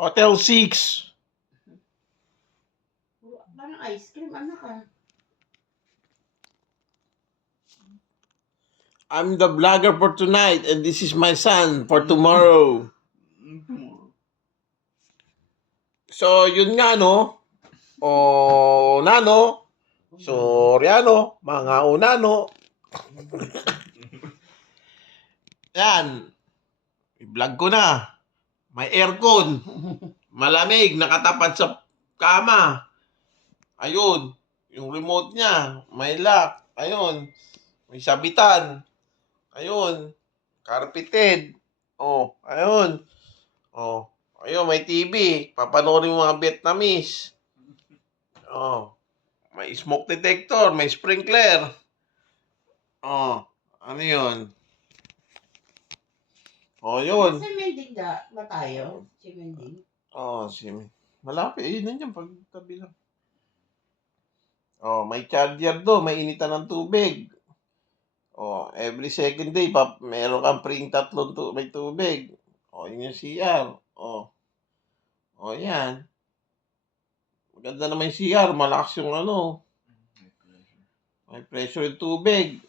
Hotel 6. Parang ice cream, anak ah. I'm the vlogger for tonight and this is my son for tomorrow. So, yun nga, no? O, nano? So, Riano, mga unano. Yan. I-vlog ko na. May aircon. Malamig, nakatapat sa kama. Ayun. Yung remote niya, may lock. Ayun. May sabitan. Ayun. Carpeted. Oh, ayun. Oh, ayun, may TV. Papanoorin yung mga Vietnamese. Oh, may smoke detector, may sprinkler. Oh, ano yun? Oh, yun. Sa Mending ba tayo? Si Mending? Oh, malapit. Ayun, nandiyan. Pagtabi lang. Oh, may charger do. May initan ng tubig. Oh, every second day, meron kang pring tatlong may tubig. Oh, yun yung CR. Oh. Oh, yan. Maganda naman yung CR. Malakas yung ano. May pressure yung tubig.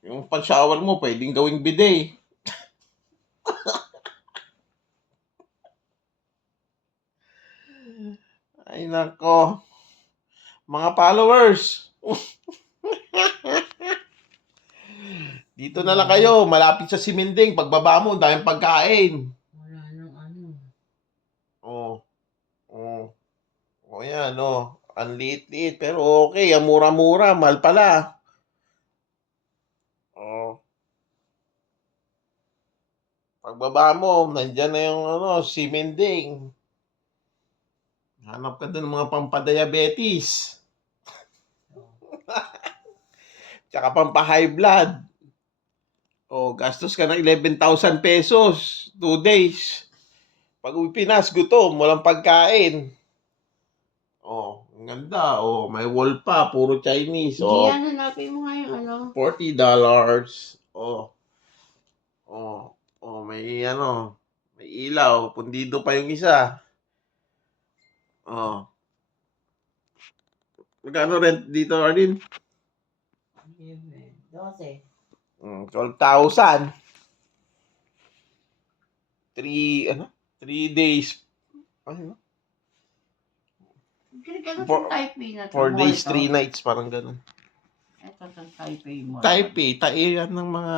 Yung pan-shower mo, pwedeng gawing bidet. Ay, nako. Mga followers. Dito na lang kayo. Malapit sa Siminding. Pagbaba mo, dahil pagkain. Wala nang ano. Oh. Oh. Oh, yan, oh. Ang liit-liit. Pero okay. Ang mura-mura. Mahal pala. Oh. Pagbaba mo, nandyan na yung ano, Siminding. Hanap ka doon ng mga pampadiabetes. Tsaka pampa-high blood. Oh, gastos ka ng 11,000 pesos. 2 days. Pag uwi Pinas, gutom. Walang pagkain. Oh, ang ganda. Oh, may wall pa. Puro Chinese. Oh, Gian, hanapin mo nga yung ano. $40. Oh. Oh. Oh, may ano. May ilaw. Pundido pa yung isa. Oh. Magkano rent dito, Arlene? 12. 12,000. 3 days. Ano? Ito For- sa Taipei na to. 4 Mall days, to. 3 nights. Parang ganun. Ito sa Taipei Mall. Taipei. Yan ng mga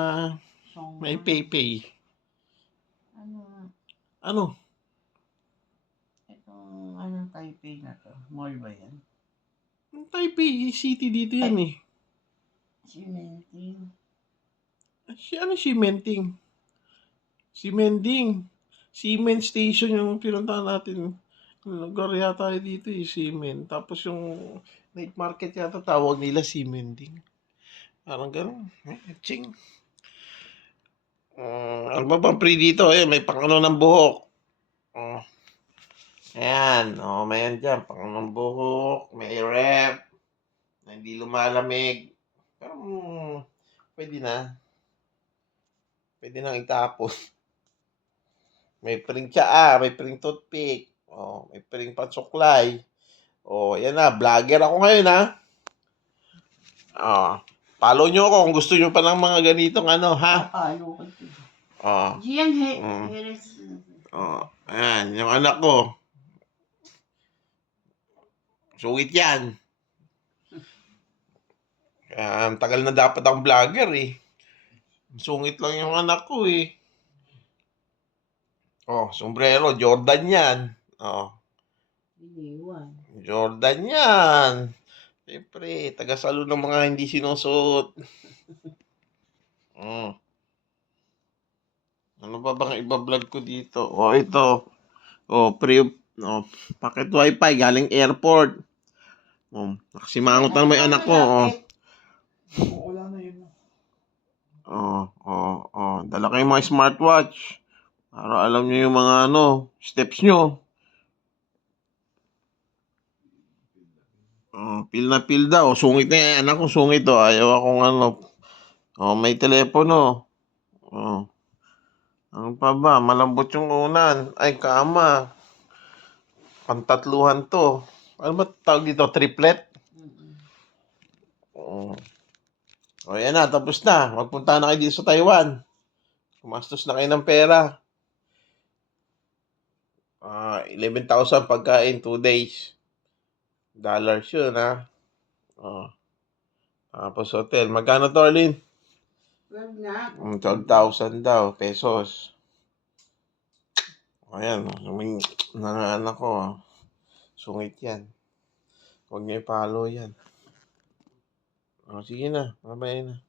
Song. may pay. Ano? Ano? Itong anong Taipei na to? Mall ba yan? Taipei City dito yan eh. Cementing. Ano cementing? Cementing. Cement station yung pinuntahan natin. Lugar yata dito eh, cement. Tapos yung night market yata tawag nila cementing. Parang gano'n. Ching. Ano ba bang free dito? May pang-ano ng buhok. Ayan. May yan dyan. Pang-ano ng buhok. May rep. Na hindi lumalamig. Pero pwede na. Pwede nang itapon. May pring tsaa, may pring toothpick. May pring pansuklay. Yan na. Vlogger ako ngayon, ha. Follow nyo ako kung gusto nyo pa ng mga ganitong ano, ha. Papalo ko to. Gian, Heres. Ayan, yung anak ko. Sungit yan. Ang tagal na dapat ang vlogger eh. Sungit lang yung anak ko eh. Sombrero, Jordan yan. Jordan yan. Siyempre, taga-salo ng mga hindi sinusuot. Ano ba bang iba-vlog ko dito? Ito. Packet wifi galing airport. Nakasimangot na naman yung anak ko. Wala na yun. Dala kayong mga smartwatch. Para alam nyo yung mga steps nyo. Pil na pil daw. Sungit na yan. Anak ko sungit to. Ayaw akong may telepono. Ano pa ba? Malambot yung unan. Ay, kama. Pantatluhan to. Ano ba tawag dito? Triplet? Mm. Oo. O, yan na. Tapos na. Magpunta na kayo dito sa Taiwan. Kumastos na kayo ng pera. 11,000 pagkain, 2 days. Dollars yun, ha? Oh. Tapos hotel. Magkano to, Arlene? 12 na. 12,000 daw, pesos. Ayan, nanganak ko. Sungit yan. Huwag niyo i-follow yan. Sige na, mamaya na.